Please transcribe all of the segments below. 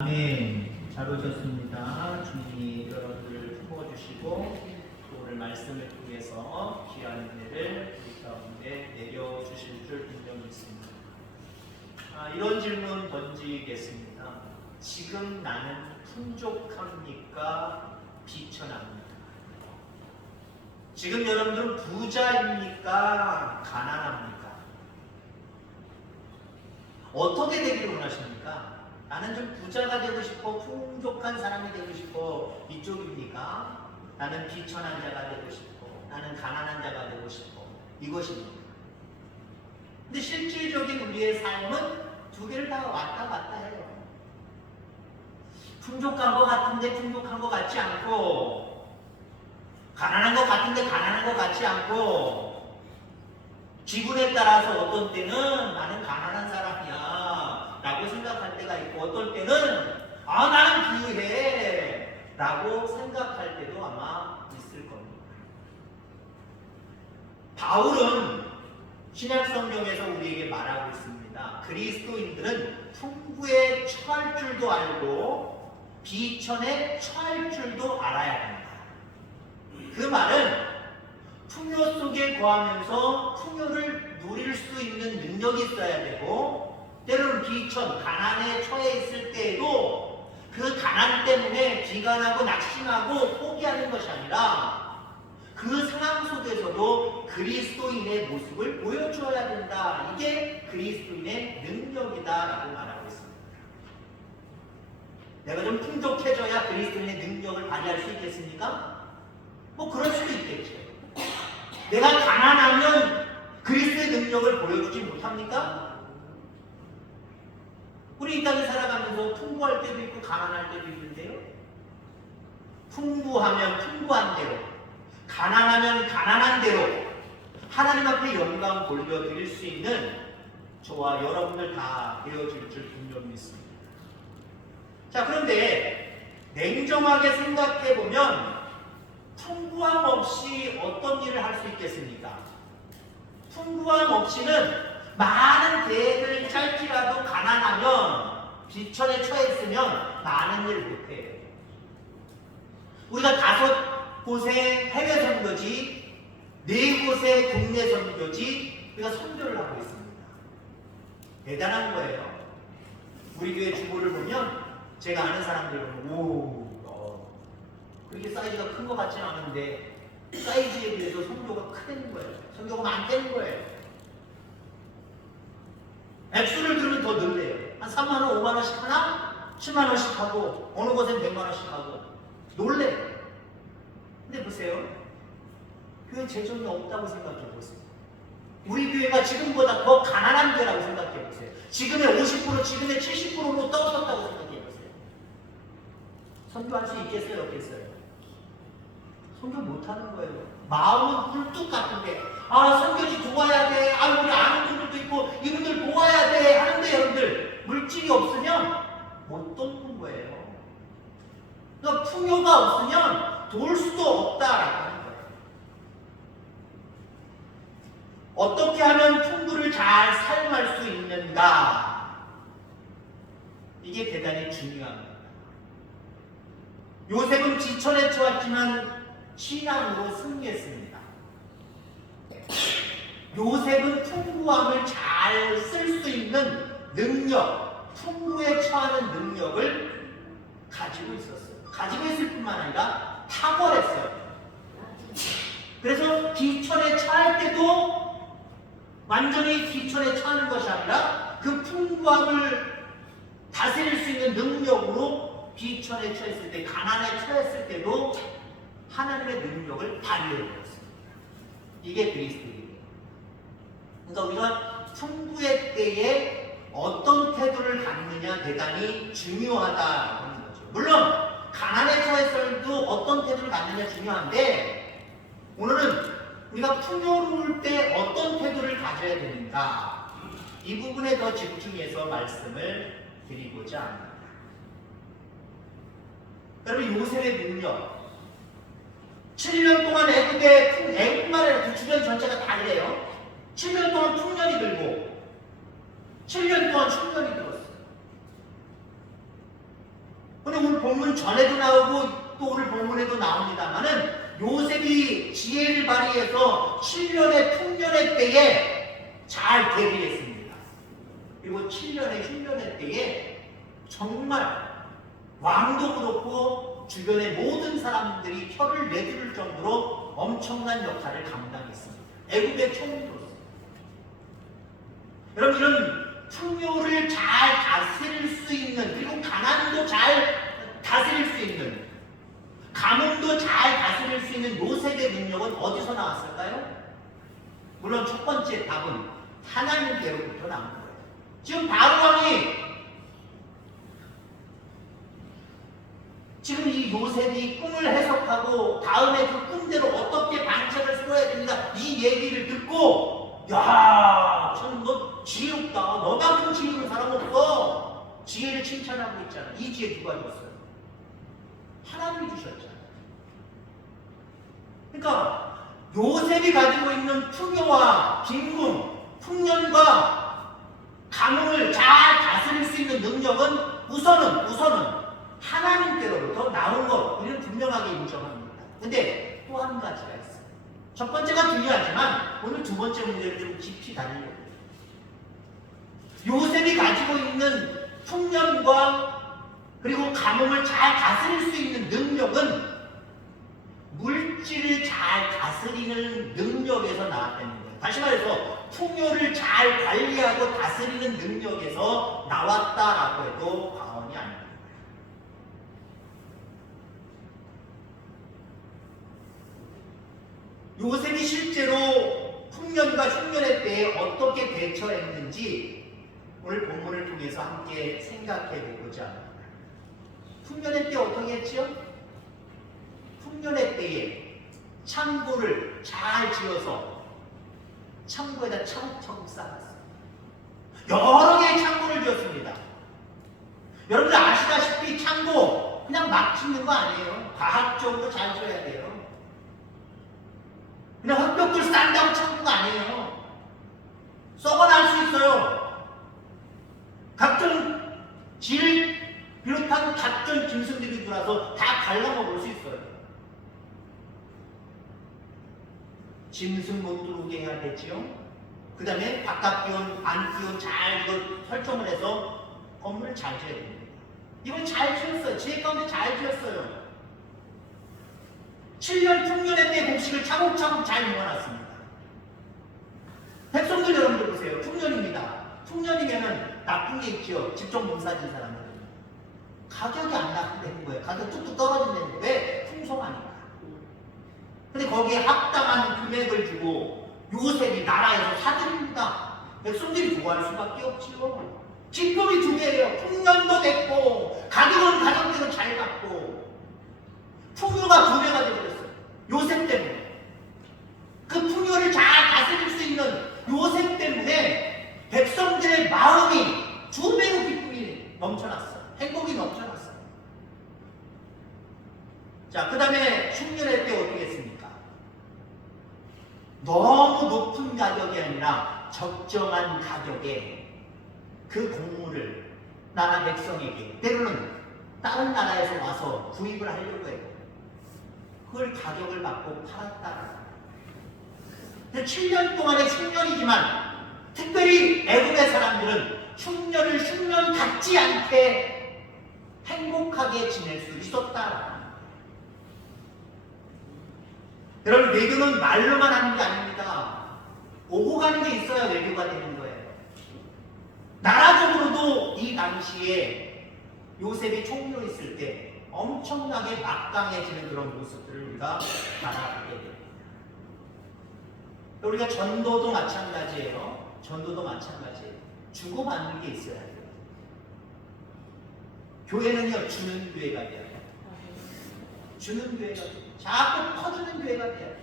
아멘. 잘 오셨습니다. 주님이 여러분을 품어주시고 오늘 말씀을 통해서 귀한 은혜를 우리 가운데 내려주실 줄 분명히 믿습니다. 이런 질문 던지겠습니다. 지금 나는 풍족합니까? 비천합니까? 지금 여러분들은 부자입니까? 가난합니까? 어떻게 되기를 원하십니까? 나는 좀 부자가 되고 싶어, 풍족한 사람이 되고 싶어, 이쪽입니까? 나는 비천한 자가 되고 싶어, 나는 가난한 자가 되고 싶어, 이것입니다. 근데 실질적인 우리의 삶은 두 개를 다 왔다 갔다 해요. 풍족한 것 같은데 풍족한 것 같지 않고, 가난한 것 같은데 가난한 것 같지 않고, 기분에 따라서 어떤 때는 나는 가난한 사람이야 라고 생각할 때가 있고, 어떨 때는 나는 부유해 라고 생각할 때도 아마 있을 겁니다. 바울은 신약성경에서 우리에게 말하고 있습니다. 그리스도인들은 풍부에 처할 줄도 알고 비천에 처할 줄도 알아야 합니다. 그 말은 풍요 속에 거하면서 풍요를 누릴 수 있는 능력이 있어야 되고, 때로는 비천, 가난에 처해 있을 때에도 그 가난 때문에 비관하고 낙심하고 포기하는 것이 아니라 그 상황 속에서도 그리스도인의 모습을 보여줘야 된다. 이게 그리스도인의 능력이다라고 말하고 있습니다. 내가 좀 풍족해져야 그리스도인의 능력을 발휘할 수 있겠습니까? 뭐 그럴 수도 있겠죠. 내가 가난하면 그리스도의 능력을 보여주지 못합니까? 우리 이 땅에 살아가면서 풍부할 때도 있고 가난할 때도 있는데요. 풍부하면 풍부한 대로, 가난하면 가난한 대로 하나님 앞에 영광 돌려드릴 수 있는 저와 여러분들 다 되어질 줄 분명히 믿습니다. 자, 그런데 냉정하게 생각해보면 풍부함 없이 어떤 일을 할 수 있겠습니까? 풍부함 없이는 많은 계획을 짤지라도 가난하면, 비천에 처해 있으면 많은 일 못해요. 우리가 5곳의 해외 선교지, 4곳의 국내 선교지, 우리가 선교를 하고 있습니다. 대단한 거예요. 우리 교회 주보를 보면 제가 아는 사람들 보면 그렇게 사이즈가 큰 것 같지는 않은데 사이즈에 비해서 선교가 크다는 거예요. 선교가 많다는 거예요. 액수를 들으면 더 늘래요. 한 3만원, 5만원씩 하나? 7만원씩 하고, 어느 곳엔 100만원씩 하고 놀래요. 근데 보세요, 교회 재정이 없다고 생각해 보세요. 우리 교회가 지금보다 더 가난한 교회라고 생각해 보세요. 지금의 50%, 지금의 70%로 떨어졌다고 생각해 보세요. 선교할 수 있겠어요, 없겠어요? 선교 못하는 거예요. 마음은 굴뚝 같은데, 선교지 도와야 돼, 우리 아는 분들도 있고 이분들 도와야 돼 하는데, 여러분들 물질이 없으면 못 돕는 거예요. 그러니까 풍요가 없으면 도울 수도 없다라고 하는 거예요. 어떻게 하면 풍부를 잘 사용할 수 있는가, 이게 대단히 중요합니다. 요셉은 지천에 처했지만 신앙으로 승리했습니다. 요셉은 풍부함을 잘 쓸 수 있는 능력, 풍부에 처하는 능력을 가지고 있었어요. 가지고 있을 뿐만 아니라 탁월했어요. 그래서 비천에 처할 때도 완전히 비천에 처하는 것이 아니라 그 풍부함을 다스릴 수 있는 능력으로 비천에 처했을 때, 가난에 처했을 때도 하나님의 능력을 발휘해버렸습니다. 이게 그리스도예요. 그러니까 우리가 풍부의 때에 어떤 태도를 갖느냐 대단히 중요하다고 하는 거죠. 물론 가난에 처했을 때도 어떤 태도를 갖느냐 중요한데, 오늘은 우리가 풍요로울 때 어떤 태도를 가져야 되는가, 이 부분에 더 집중해서 말씀을 드리고자 합니다. 여러분, 요셉의 능력, 7년 동안 애국뿐만 아니라 그 주변 전체가 다 이래요. 7년 동안 풍년이 들고 7년 동안 흉년이 들었어요. 본문 전에도 나오고 또 오늘 본문에도 나옵니다만은 요셉이 지혜를 발휘해서 7년의 풍년의 때에 잘 대비했습니다. 그리고 7년의 흉년의 때에 정말 왕도 그렇고 주변의 모든 사람들이 혀를 내두를 정도로 엄청난 역할을 감당했습니다. 애국의 총리로서. 여러분, 이런 풍요를 잘 다스릴 수 있는, 그리고 가난도 잘 다스릴 수 있는, 가뭄도 잘 다스릴 수 있는 요셉의 능력은 어디서 나왔을까요? 물론 첫 번째 답은 하나님께로부터 나온 거예요. 지금 바로왕이 지금 이 요셉이 꿈을 해석하고 다음에 그 꿈대로 어떻게 방책을 써야 됩니다, 이 얘기를 듣고, 야, 참 너 지혜롭다, 너만큼 지혜로운 사람 없어, 지혜를 칭찬하고 있잖아. 이 지혜 누가 줬어요? 하나님이 주셨잖아요. 그러니까 요셉이 가지고 있는 풍요와 빈궁, 풍년과 가뭄을 잘 다스릴 수 있는 능력은 우선은 하나님께로부터 나온 것, 우리는 분명하게 인정합니다. 근데 또 한 가지가 있어요. 첫 번째가 중요하지만 오늘 두 번째 문제를 좀 깊이 다루려고 해요. 요셉이 가지고 있는 풍년과 그리고 가뭄을 잘 다스릴 수 있는 능력은 물질을 잘 다스리는 능력에서 나왔다는 거예요. 다시 말해서 풍요를 잘 관리하고 다스리는 능력에서 나왔다라고 해도 과언이 아닙니다. 요셉이 실제로 풍년과 흉년의 때에 어떻게 대처했는지 오늘 본문을 통해서 함께 생각해 보고자 합니다. 풍년의 때 어떻게 했죠? 풍년의 때에 창고를 잘 지어서 창고에다 차곡차곡 쌓았어요. 여러 개의 창고를 지었습니다. 여러분들 아시다시피 창고 그냥 막 짓는 거 아니에요. 과학적으로 잘 지어야 돼요. 그냥 흙벽돌 싼다고 창고가 아니에요. 썩어날 수 있어요. 각종 질 비롯한 각종 짐승들이 들어와서 다 갈라먹을 수 있어요. 짐승 못 들어오게 해야 되지요. 그 다음에 바깥 기온, 안 기온 잘 이거 설정을 해서 건물을 잘 지어야 됩니다. 이걸 잘 지었어요. 지혜 가운데 잘 지었어요. 7년 풍년의 때 곡식을 차곡차곡 잘 모아놨습니다. 백성들 여러분들 보세요. 풍년입니다. 풍년이면은 나쁜 게 있죠. 직접 농사 지은 사람들은. 가격이 안 나쁘다는 거예요. 가격 뚝뚝 떨어진다는 거예요. 왜? 풍성하니까. 근데 거기에 합당한 금액을 주고 요셉이 나라에서 사들입니다. 백성들이 좋아할 수밖에 없지요. 기쁨이 2배예요. 풍년도 됐고 가격은 가격대로 잘 받고 풍요가 2배가 되어버렸어요. 요셉 때문에. 그 풍요를 잘 다스릴 수 있는 요셉 때문에 백성들의 마음이 2배로 기쁨이 넘쳐났어요. 행복이 넘쳐났어요. 자, 그 다음에 흉년의 때 어떻게 했습니까? 너무 높은 가격이 아니라 적정한 가격에 그 곡물을 나라 백성에게, 때로는 다른 나라에서 와서 구입을 하려고 해요. 그걸 가격을 받고 팔았다. 7년 동안의 흉년이지만 특별히 애국의 사람들은 흉년을 흉년 같지 않게 행복하게 지낼 수 있었다. 여러분, 외교는 말로만 하는 게 아닙니다. 오고 가는 게 있어야 외교가 되는 거예요. 나라적으로도 이 당시에 요셉이 총리로 있을 때 엄청나게 막강해지는 그런 모습들을 우리가 바라보게 됩니다. 우리가 전도도 마찬가지예요. 전도도 마찬가지예요. 주고받는 게 있어야 돼요. 교회는요, 주는 교회가 돼요. 주는 교회가 돼요. 자꾸 퍼주는 교회가 돼요.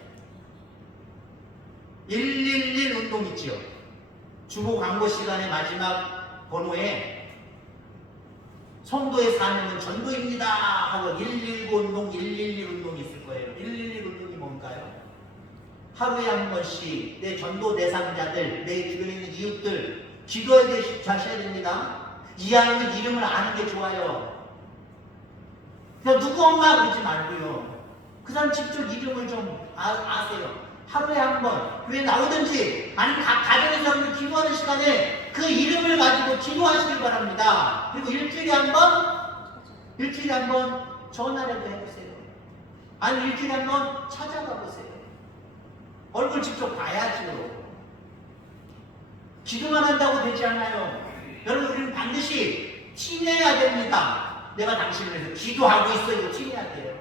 111 운동 있지요. 주보 광고 시간의 마지막 번호에 성도의 사명은 전도입니다 하고 119 운동, 111 운동이 있을 거예요. 111 운동이 뭔가요? 하루에 한 번씩 내 전도 대상자들, 내 주변에 있는 이웃들 기도해 주셔야 됩니다. 이 아이는 이름을 아는 게 좋아요. 그러니까 누구 엄마 그러지 말고요. 그 사람 직접 이름을 좀 아세요. 하루에 한 번 교회 나오든지 아니면 각 가정에서 기도하는 시간에 그 이름을 가지고 기도하시길 바랍니다. 그리고 일주일에 한 번 전화라도 해보세요. 아니면 일주일에 한 번 찾아가 보세요. 얼굴 직접 봐야지요. 기도만 한다고 되지 않아요. 여러분, 우리는 반드시 티내야 됩니다. 내가 당신을 위해서 기도하고 있어요. 이거 티내야 돼요.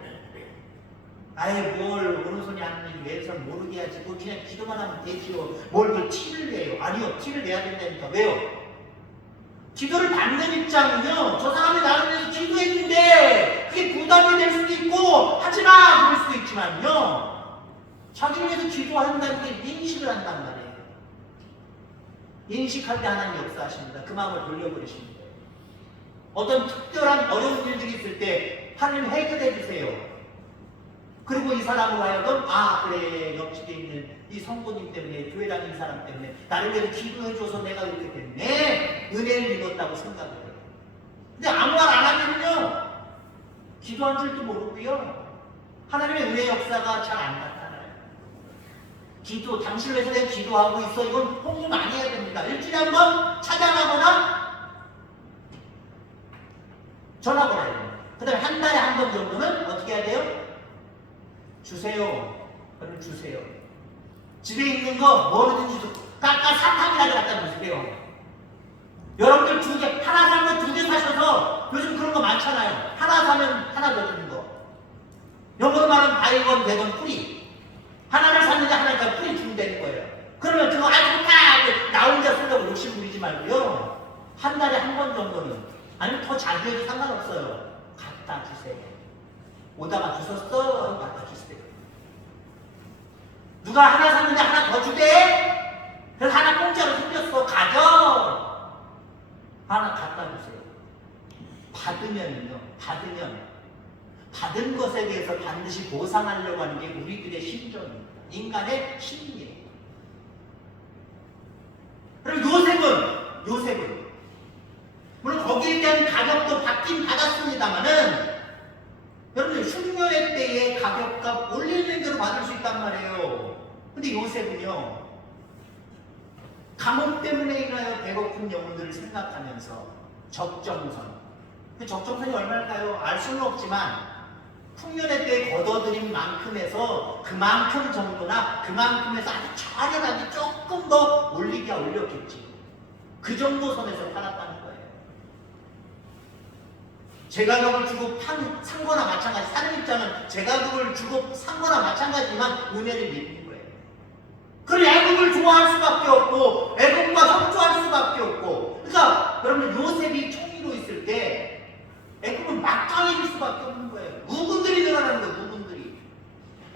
아예 뭘 오른손이 하는지 왼손 모르게 해야지. 뭐 그냥 기도만 하면 되지요. 뭘 그걸 티를 내요. 아니요, 티를 내야 된다니까. 왜요? 기도를 받는 입장은요, 저 사람이 나를 위해서 기도했는데 그게 부담이 될 수도 있고 하지마 그럴 수도 있지만요, 자기를 위해서 기도한다는 게 인식을 한단 말이에요. 인식할 때 하나님 역사하십니다. 그 마음을 돌려버리십니다. 어떤 특별한 어려운 일들이 있을 때 하나님 해결해 주세요. 그리고 이 사람으로 하여금 그래, 옆집에 있는 이 성도님 때문에, 교회 다니는 사람 때문에 나를 위해서 기도해줘서 내가 이렇게 됐네, 은혜를 입었다고 생각을 해요. 근데 아무 말 안 하면요, 기도한 줄도 모르고요, 하나님의 은혜 역사가 잘 안 나타나요. 당신을 위해서 내가 기도하고 있어, 이건 홍보 많이 해야 됩니다. 일주일에 한 번 찾아가거나 전화 걸어야 돼요. 그 다음에 한 달에 한 번 정도는 어떻게 해야 돼요? 주세요. 그럼 주세요. 집에 있는 거 뭐든지 깎아 사탕이라도 갖다 주세요. 여러분들 하나 사면 2개 사셔서, 요즘 그런 거 많잖아요. 하나 사면 하나 더 주는 거. 영어로 말하면 바이건, 백원, 프리. 하나를 샀는데 하나니까 프리 주면 되는 거예요. 그러면 그거 좋다! 나 혼자 쓰려고 욕심 부리지 말고요, 한 달에 한 번 정도는, 아니면 더 자주 해도 상관없어요, 갖다 주세요. 오다가 주셨어? 갖다 주세요. 누가 하나 샀는데 하나 더 주대? 그래서 하나 공짜로 생겼어. 가져. 하나 갖다 주세요. 받으면 받은 것에 대해서 반드시 보상하려고 하는 게 우리들의 심정입니다. 인간의 심리예요. 그럼 요셉은 물론 거기에 대한 가격도 받긴 받았습니다만은, 여러분들 흉년의 때에 가격값 올리는 대로 받을 수 있단 말이에요. 근데 요셉은요, 감옥 때문에 인하여 배고픈 영혼들을 생각하면서 적정선, 그 적정선이 얼마일까요? 알 수는 없지만 풍년의 때에 걷어들인 만큼에서 그만큼 정도나 그만큼에서 아주 저렴하게 조금 더 올리기야 올렸겠지. 그 정도 선에서 팔았다는 거예요. 제 가격을 주고 산 거나 마찬가지. 사는 입장은 제 가격을 주고 산 거나 마찬가지지만 은혜를 믿는 거예요. 그리고 애국을 좋아할 수밖에 없고 애국과 협조할 수밖에 없고. 그러니까 여러분, 요셉이 총리로 있을 때 애국은 막강해질 수밖에 없는 거예요. 무군들이 늘어나는 거예요. 무군들이.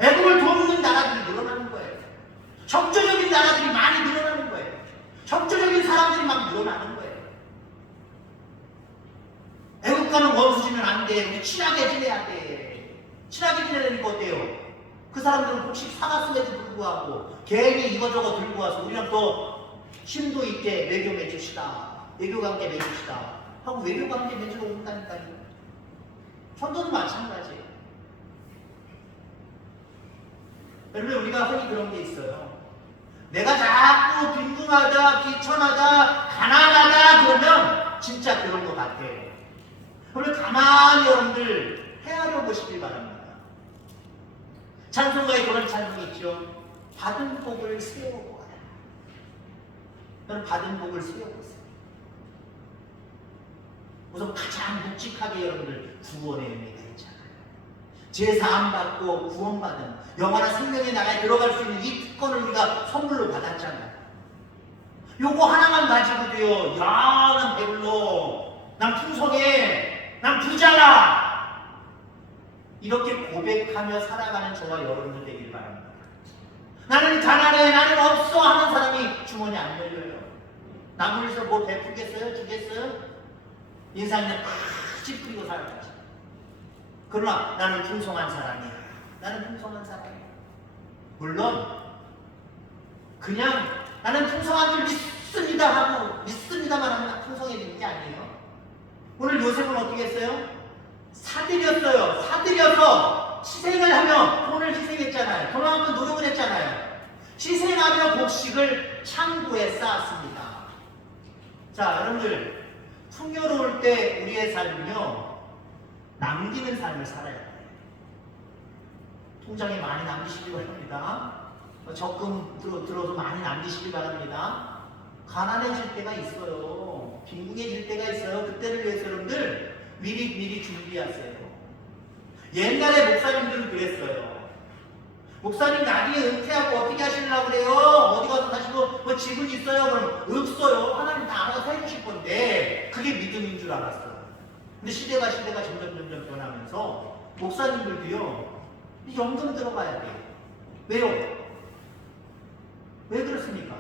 애국을 돕는 나라들이 늘어나는 거예요. 적조적인 나라들이 많이 늘어나는 거예요. 적조적인 사람들이 막 늘어나는 거예요. 애국가는 원수지면 안 돼. 우리 친하게 지내야 돼. 친하게 지내려니까 어때요? 그 사람들은 혹시 사갔음에도 불구하고 괜히 이거저거 들고 와서 우리랑 또 심도 있게 외교 맺읍시다, 외교관계 맺읍시다 하고 외교관계 맺으러 온다니까요. 선도는 마찬가지예요. 여러분, 우리가 흔히 그런 게 있어요. 내가 자꾸 빈궁하다, 비천하다, 가난하다 그러면 진짜 그런 것 같아요. 그러면 가만히 여러분들 헤아려 보시길 바랍니다. 찬송가에 그런 찬송이 있죠. 받은 복을 세워보아라. 여러분, 받은 복을 세워보세요. 우선 가장 묵직하게 여러분들 구원의 의미가 있잖아요. 제사함 받고 구원받은 영원한 생명의 나라에 들어갈 수 있는 이 특권을 우리가 선물로 받았잖아요. 요거 하나만 가지고도요, 야, 난 배불러, 난 풍성해, 난 부자라, 이렇게 고백하며 살아가는 저와 여러분들 되길 바랍니다. 나는 가난해, 나는 없어 하는 사람이 주머니 안 열려요. 남을 뭐 베푸겠어요? 주겠어요? 인상에 팍 찌푸리고 살아가지. 그러나 나는 풍성한 사람이야. 나는 풍성한 사람이야. 물론 그냥 나는 풍성한 줄 믿습니다 하고 믿습니다만 하면 풍성해지는 게 아니에요. 오늘 요셉은 어떻게 했어요? 사들였어요. 엎드려서 희생을 하며 돈을 희생했잖아요. 그만큼 노력을 했잖아요. 희생하며 곡식을 창고에 쌓았습니다. 자, 여러분들, 풍요로울 때 우리의 삶은요, 남기는 삶을 살아야 돼요. 통장에 많이 남기시기 바랍니다. 적금 들어서 많이 남기시기 바랍니다. 가난해질 때가 있어요. 빈궁해질 때가 있어요. 그때를 위해서 여러분들 미리 준비하세요. 옛날에 목사님들은 그랬어요. 목사님 나중에 은퇴하고 어떻게 하시려고 그래요? 어디 가서 사시고 뭐 집은 있어요? 그럼 없어요. 하나님 다 알아서 해주실 건데 그게 믿음인 줄 알았어요. 근데 시대가 점점 변하면서 목사님들도요 연금 들어가야 돼요. 왜요? 왜 그렇습니까?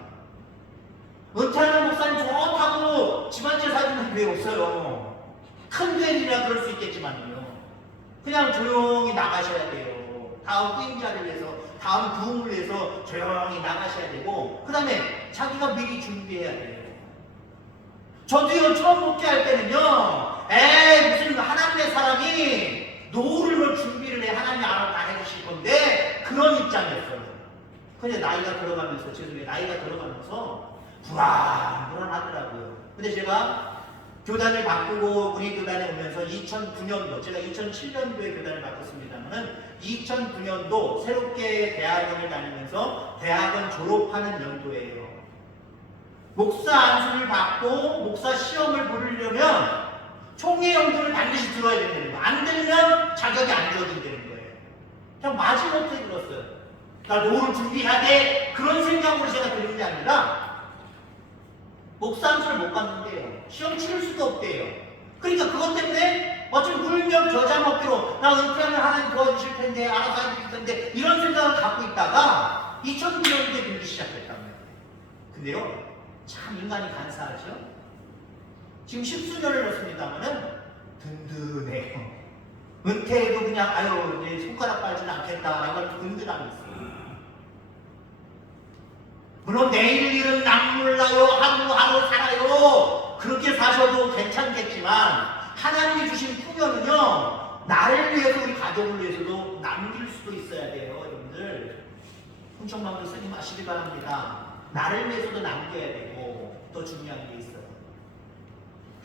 은퇴하는 목사님 좋다고 집안채 사주는 교회 없어요. 큰 교회이라 그럴 수 있겠지만요. 그냥 조용히 나가셔야 돼요. 다음 후임자를 위해서, 다음 부흥을 위해서 조용히 나가셔야 되고, 그 다음에 자기가 미리 준비해야 돼요. 저도요, 처음 목회할 때는요, 무슨 하나님의 사람이 노후를 뭐 준비를 해, 하나님이 알아서 다 해주실 건데, 그런 입장이었어요. 근데 나이가 들어가면서 불안하더라고요. 근데 제가 교단을 바꾸고 우리 교단에 오면서 2009년도, 제가 2007년도에 교단을 바꿨습니다만은 2009년도 새롭게 대학원을 다니면서 대학원 졸업하는 연도예요. 목사 안수를 받고 목사 시험을 보려면 총회 연도를 반드시 들어야 된다는 거예요. 안 들으면 자격이 안 주어진다는 거예요. 그냥 마지못해 들었어요. 나 노후를 준비해야 돼. 그런 생각으로 제가 들은 게 아니라 목사 안수를 못 받는데요. 시험 치를 수도 없대요. 그러니까 그것 때문에 어쩜 물면 겨자 먹기로 나 은퇴하면 하나님 도와주실 텐데 알아서 해주실 텐데 이런 생각을 갖고 있다가 2009년도에 들기 시작했단 말이에요. 근데요 참 인간이 간사하죠. 지금 10수년을 넣습니다만은 든든해요. 은퇴해도 그냥 아유 이제 손가락 빨지는 않겠다 이런 든든함이 있어요. 물론 내일 일은 남몰라요. 하루하루 살아요. 그렇게 사셔도 괜찮겠지만 하나님이 주신 풍요는요 나를 위해서 우리 가족을 위해서도 남길 수도 있어야 돼요. 여러분들 흥청망도 쓰지 마시기 바랍니다. 나를 위해서도 남겨야 되고 또 중요한 게 있어요.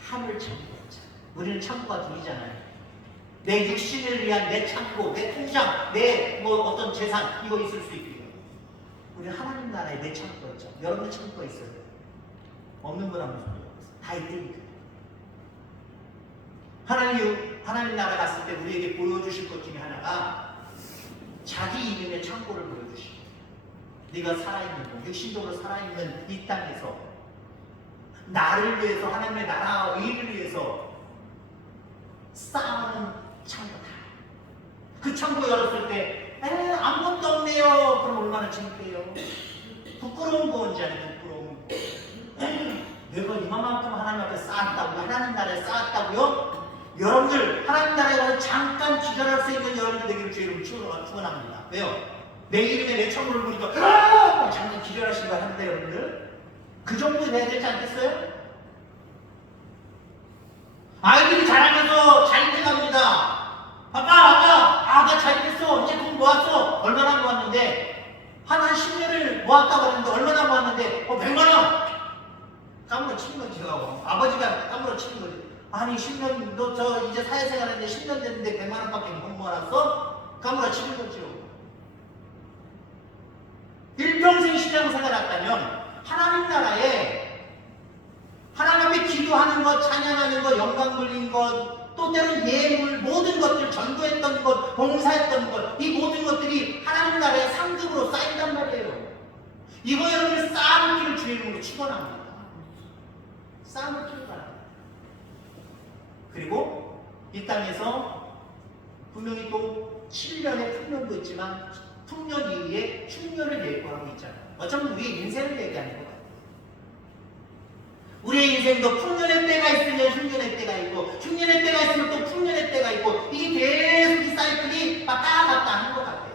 하늘 창고가 있잖아요. 우리는 창고가 둘이잖아요. 내 육신을 위한 내 창고, 내 통장, 내 뭐 어떤 재산 이거 있을 수 있고요. 우리는 하나님 나라에 내 창고가 있죠. 여러분의 창고가 있어요. 없는 분 한번 손들어보세요. 다 있으니까. 하나님 나라 갔을 때 우리에게 보여주실 것 중에 하나가 자기 이름의 창고를 보여주시고 네가 살아있는 것, 육신적으로 살아있는 이 땅에서 나를 위해서 하나님의 나라와 의를 위해서 쌓아놓은 창고다. 그 창고 열었을 때 아무것도 없네요. 그럼 얼마나 창피해요. 부끄러운 거 언제 아니에요. 부끄러운 거. 내가 이만큼 하나님 앞에 쌓았다고요? 하나님 나라에 쌓았다고요? 여러분들 하나님 나라에 가서 잠깐 기절할 수 있는 여러분들 되기를 주의 이름으로 축원합니다. 왜요? 내 이름에 내 창고를 보니까 잠깐 기절하신 거 하는데 여러분들 그 정도 돼야 되지 않겠어요? 아이들이 자라면서 잘 돼갑니다. 아빠 나 잘 됐어. 이제 돈 모았어. 얼마나 모았는데 한 10년을 모았다고 하는데 얼마나 모았는데 100만 원 까무러 치는 거지. 아버지가 까무러 치는 거지. 아니 10년 너 저 이제 사회생활 했는데 10년 됐는데 100만 원밖에 못 모았어? 까무러 치는 거죠. 일평생 신앙생활 했다면 하나님 나라에 하나님 앞에 기도하는 것, 찬양하는 것, 영광 돌리는 것, 또 때로는 예물, 모든 것들, 전도했던 것, 봉사했던 것, 이 모든 것들이 하나님 나라의 상급으로 쌓인단 말이에요. 이거 여러분들 쌓아놓기를 주의 이름으로 축원합니다. 쌓아놓기를 바랍니다. 그리고 이 땅에서 분명히 또 7년의 풍년도 있지만 풍년 이후에 흉년을 예고하고 있잖아요. 어쩌면 우리의 인생을 얘기하는 것 같아요. 우리의 인생도 풍년의 때가 있으면 흉년의 때가 있고 흉년의 때가 있으면 또 풍년의 때가 있고 이게 계속 이 사이클이 왔다 갔다 하는 것 같아요.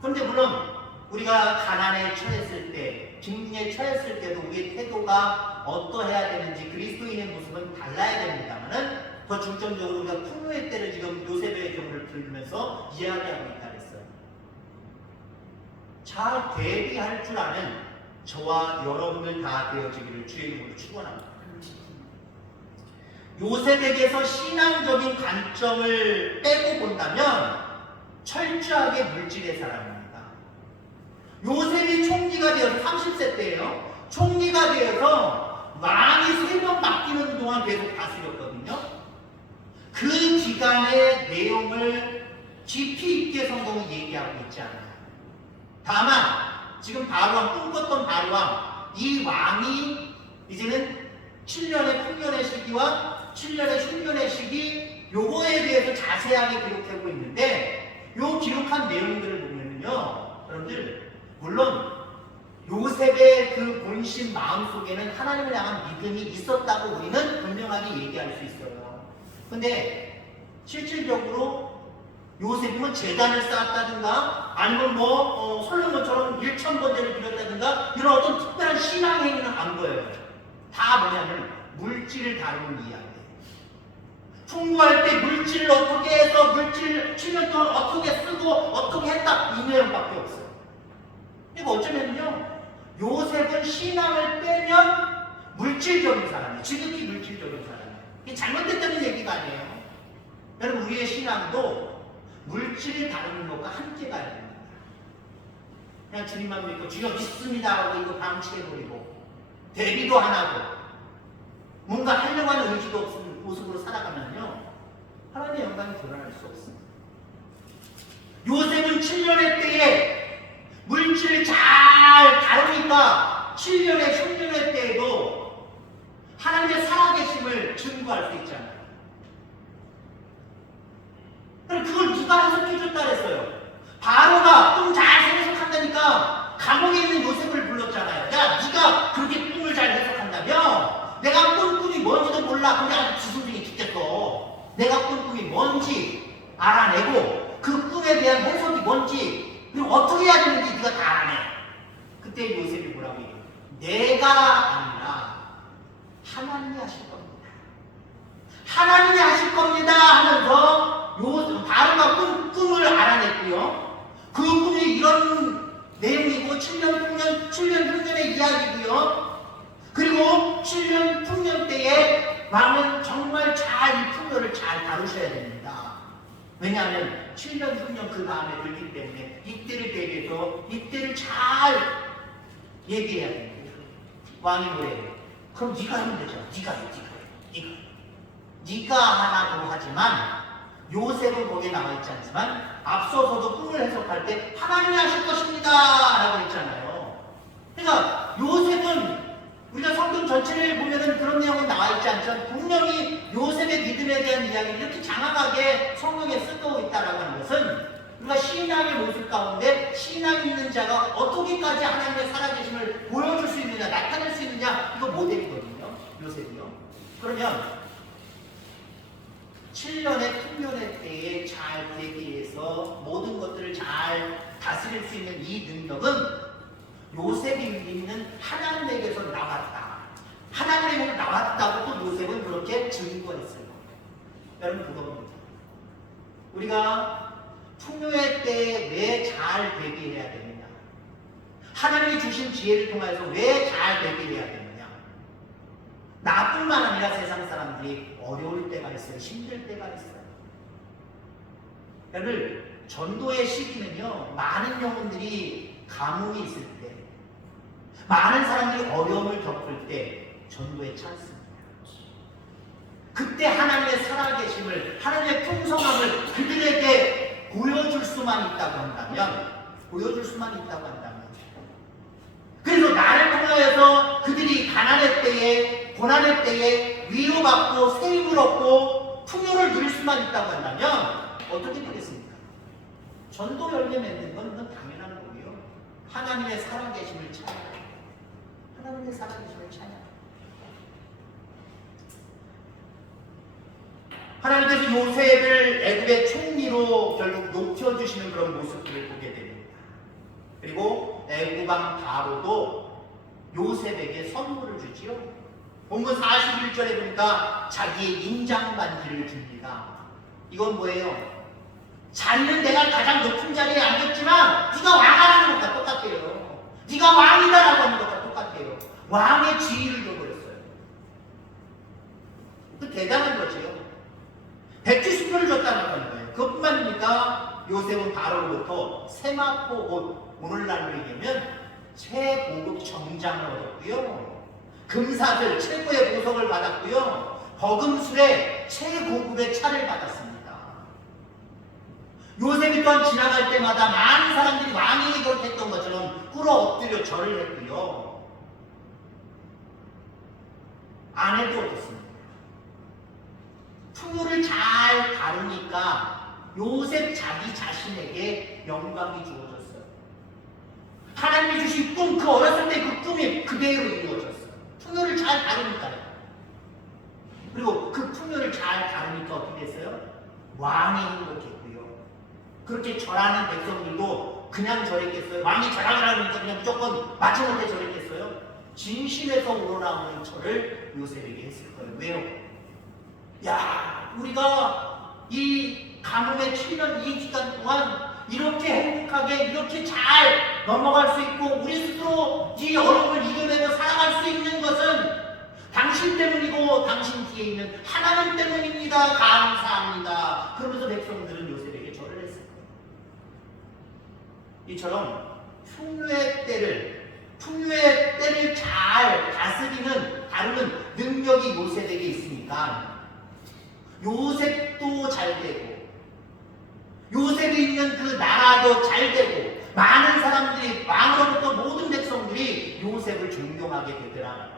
그런데 물론 우리가 가난에 처했을 때, 빈궁에 처했을 때도 우리의 태도가 어떠해야 되는지 그리스도인의 모습은 달라야 됩니다만은 더 중점적으로 우리가 풍요의 때를 지금 요셉의 경우를 들으면서 이야기하고 있다 그랬어요. 잘 대비할 줄 아는 저와 여러분들 다 되어지기를 주의 이름으로 축원합니다. 요셉에게서 신앙적인 관점을 빼고 본다면 철저하게 물질의 사람입니다. 요셉이 총리가 되어서 30세 때예요. 총리가 되어서 왕이 3번 바뀌는 동안 계속 다스렸거든요. 그 기간의 내용을 깊이 있게 성경은 얘기하고 있지 않아요. 다만 지금 바로왕, 꿈꿨던 바로왕, 이 왕이 이제는 7년의 풍년의 시기와 7년의 흉년의 시기, 요거에 대해서 자세하게 기록하고 있는데, 요 기록한 내용들을 보면요, 여러분들 물론 요셉의 그 본심 마음속에는 하나님을 향한 믿음이 있었다고 우리는 분명하게 얘기할 수 있어요. 근데 실질적으로 요셉이면 제단을 쌓았다든가 아니면 솔로몬처럼 1000번제를 드렸다든가 이런 어떤 특별한 신앙 행위는 안 보여요. 다 뭐냐면 물질을 다루는 이야기. 풍부할 때 물질을 어떻게 해서 물질 7년 동안 어떻게 쓰고 어떻게 했다 이 내용밖에 없어요. 이거 어쩌면요, 요셉은 신앙을 빼면 물질적인 사람이에요. 지극히 물질적인 사람이에요. 이게 잘못됐다는 얘기가 아니에요. 여러분, 우리의 신앙도 물질을 다루는 것과 함께 가야 됩니다. 그냥 주님만 믿고 주여 믿습니다 하고 이거 방치해버리고 대비도 안 하고 뭔가 하려고 하는 의지도 없는 모습으로 살아가면요, 하나님의 영광이 드러날 수 없습니다. 요셉은 7년의 때에 물질을 잘 다루니까 7년의 흉년의 때에도 하나님의 살아계심을 증거할 수 있잖아요. 그럼 그걸 누가 해석해줬다 그랬어요? 바로가 꿈 잘 해석한다니까 감옥에 있는 요셉을 불렀잖아요. 야, 네가 그렇게 꿈을 잘 해석한다며? 내가 꾼 꿈이 뭔지도 몰라. 그냥 지승중에 죽겠어. 내가 꾼 꿈이 뭔지 알아내고 그 꿈에 대한 해석이 뭔지 그리고 어떻게 해야 되는지 네가 다 알아내. 그때 요셉이 뭐라고 얘기해요? 내가 아니라 하나님이 하실 겁니다. 하나님이 하실 겁니다 하면서 바로가 꿈을 알아냈고요. 그 꿈이 이런 내용이고 7년 흉년의 이야기고요. 그리고 7년 풍년 때에 왕은 정말 잘 이 풍년을 잘 다루셔야 됩니다. 왜냐하면 7년 풍년 그 다음에 들기 때문에 이때를 대비해서 이때를 잘 얘기해야 됩니다. 왕이 뭐래요? 그럼 네가 하면 되잖아. 네가 하라고 하지만 요셉은 거기에 나와 있지 않지만 앞서서도 꿈을 해석할 때 하나님이 하실 것입니다 라고 했잖아요. 그러니까 요셉은 우리가 성경 전체를 보면은 그런 내용이 나와 있지 않지만 분명히 요셉의 믿음에 대한 이야기를 이렇게 장황하게 성경에 쓰고 있다라고 하는 것은 우리가 신앙의 모습 가운데 신앙 있는 자가 어떻게까지 하나님의 살아계심을 보여줄 수 있느냐, 나타낼 수 있느냐, 이거 모델이거든요. 요셉이요. 그러면 7년의 풍년의 때에 잘 대비해서 모든 것들을 잘 다스릴 수 있는 이 능력은 요셉이 믿는 하나님에게서 나왔다. 하나님에게서 나왔다고 또 요셉은 그렇게 증거했어요. 여러분, 그겁니다. 우리가 풍요의 때에 왜 잘 대비해야 되느냐? 하나님이 주신 지혜를 통해서 왜 잘 대비해야 되느냐? 나뿐만 아니라 세상 사람들이 어려울 때가 있어요. 힘들 때가 있어요. 여러분, 전도의 시기는요, 많은 영혼들이 가뭄이 있을 때, 많은 사람들이 어려움을 겪을 때 전도의 찬스입니다. 그때 하나님의 살아계심을, 하나님의 풍성함을 그들에게 보여줄 수만 있다고 한다면, 그래서 나를 통하여서 그들이 가난할 때에, 고난할 때에 위로받고 세임을 얻고 풍요를 누릴 수만 있다고 한다면 어떻게 되겠습니까? 전도 열매 맺는 건 당연한 거고요. 하나님의 살아계심을 찬양. 하나님의 살아계심을 찬양. 하나님께서 요셉을 애굽의 총리로 결국 높여주시는 그런 모습들을 보게 됩니다. 그리고 애굽 왕 바로도 요셉에게 선물을 주지요. 본문 41절에 보니까 자기의 인장 반지를 줍니다. 이건 뭐예요? 자리는 내가 가장 높은 자리에 앉았지만 네가 왕하라는 것과 똑같아요. 네가 왕이다라고 하는 것과 똑같아요. 왕의 지위를 줘버렸어요. 그 대단한 거죠. 170표를 줬다는 거예요. 그것뿐만입니까? 요셉은 바로로부터 세마포 옷, 오늘날로 얘기하면 최고급 정장을 얻었고요. 금사슬 최고의 보석을 받았고요. 버금술에 최고급의 차를 받았습니다. 요셉이 또한 지나갈 때마다 많은 사람들이 왕에게 그렇게 했던 것처럼 꿇어 엎드려 절을 했고요. 아내도 어떻습니까? 풍요를 잘 다루니까 요셉 자기 자신에게 영광이 주어졌어요. 하나님이 주신 꿈, 그 어렸을 때 그 꿈이 그대로 이루어졌어요. 풍요를 잘 다루니까요. 그리고 그 풍요를 잘 다루니까 어떻게 됐어요? 왕이 행복했고요. 그렇게 절하는 백성들도 그냥 절했겠어요? 왕이 절하라 그러니까 그냥 무조건 마지못해 절했겠어요? 진심에서 우러나오는 절을 요셉에게 했을 거예요. 왜요? 야, 우리가 이 가뭄에 치는 이 기간 동안 이렇게 행복하게 이렇게 잘 넘어갈 수 있고 우리 스스로 이 어려움을 이겨내며 살아갈 수 있는 것은 당신 때문이고 당신 뒤에 있는 하나님 때문입니다. 감사합니다. 그러면서 백성들은 요셉에게 절을 했어요. 이처럼 풍요의 때를 잘 다루는 능력이 요셉에게 있으니까 요셉도 잘 되고 요셉이 있는 그 나라도 잘 되고 많은 사람들이 왕으로부터 모든 백성들이 요셉을 존경하게 되더라.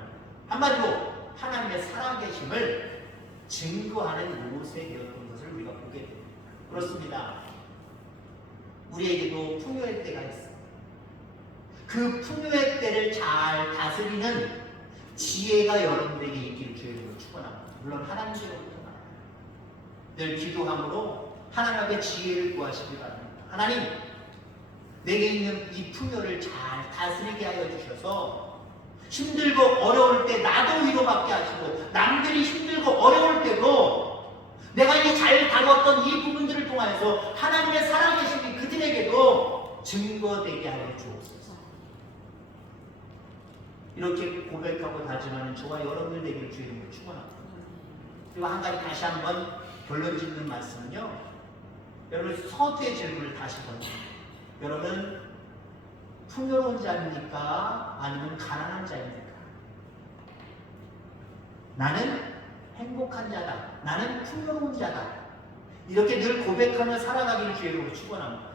한마디로 하나님의 살아계심을 증거하는 요셉이었던 것을 우리가 보게 됩니다. 그렇습니다. 우리에게도 풍요의 때가 있습니다. 그 풍요의 때를 잘 다스리는 지혜가 여러분들에게 있기를 주님으로 축원합니다. 물론 하나님께로부터 늘 기도함으로 하나님 앞에 지혜를 구하시기 바랍니다. 하나님, 내게 있는 이 풍요를 잘 다스리게 하여 주셔서 힘들고 어려울 때 나도 위로받게 하시고 남들이 힘들고 어려울 때도 내가 이 잘 다뤘던 이 부분들을 통하여서 하나님의 살아계심이 그들에게도 증거되게 하여 주옵소서. 이렇게 고백하고 다짐하는 저와 여러분들 되기를 주의 이름으로 축원합니다. 그리고 한 가지 다시 한번 결론 짓는 말씀은요. 여러분 서두의 질문을 다시 던집니다. 여러분 풍요로운 자입니까? 아니면 가난한 자입니까? 나는 행복한 자다. 나는 풍요로운 자다. 이렇게 늘 고백하며 살아가기를 주의 이름으로 축원합니다.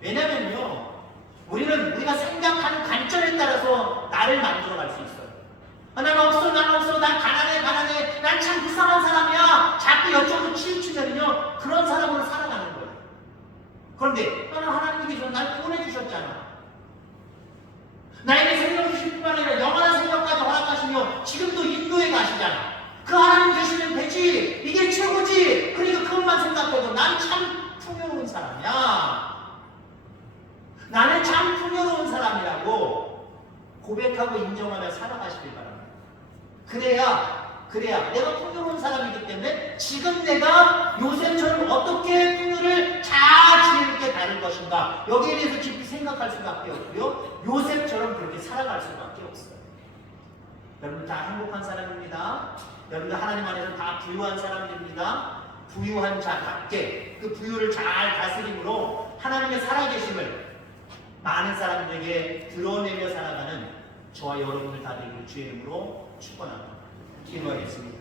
왜냐면요. 우리가 생각하는 관점에 따라서 나를 만들어갈 수 있어요. 난 없어, 난 가난해, 난 참 불쌍한 사람이야. 자꾸 여쪽으로 치우치면요. 그런 사람으로 살아가는 거예요. 그런데 나는 하나님께서 날 구원해 주셨잖아. 나에게 생명 주실 뿐만 아니라 영원한 생명까지 허락하시며 지금도 인도에 가시잖아. 그 하나님 계시면 되지. 이게 최고지. 그러니까 그것만 생각해도 난 참 풍요로운 사람이야. 나는 참 풍요로운 사람이라고 고백하고 인정하며 살아가시길 바랍니다. 그래야 내가 풍요로운 사람이기 때문에 지금 내가 요셉처럼 어떻게 풍요를 잘 지혜롭게 다룰 것인가 여기에 대해서 깊이 생각할 수밖에 없고요. 요셉처럼 그렇게 살아갈 수밖에 없어요. 여러분 다 행복한 사람입니다. 여러분들 하나님 안에서 다 부유한 사람들입니다. 부유한 자답게 그 부유를 잘 다스림으로 하나님의 살아계심을 많은 사람들에게 드러내며 살아가는 저와 여러분들 다 되기를 주의 이름으로 축원합니다. 기도하겠습니다.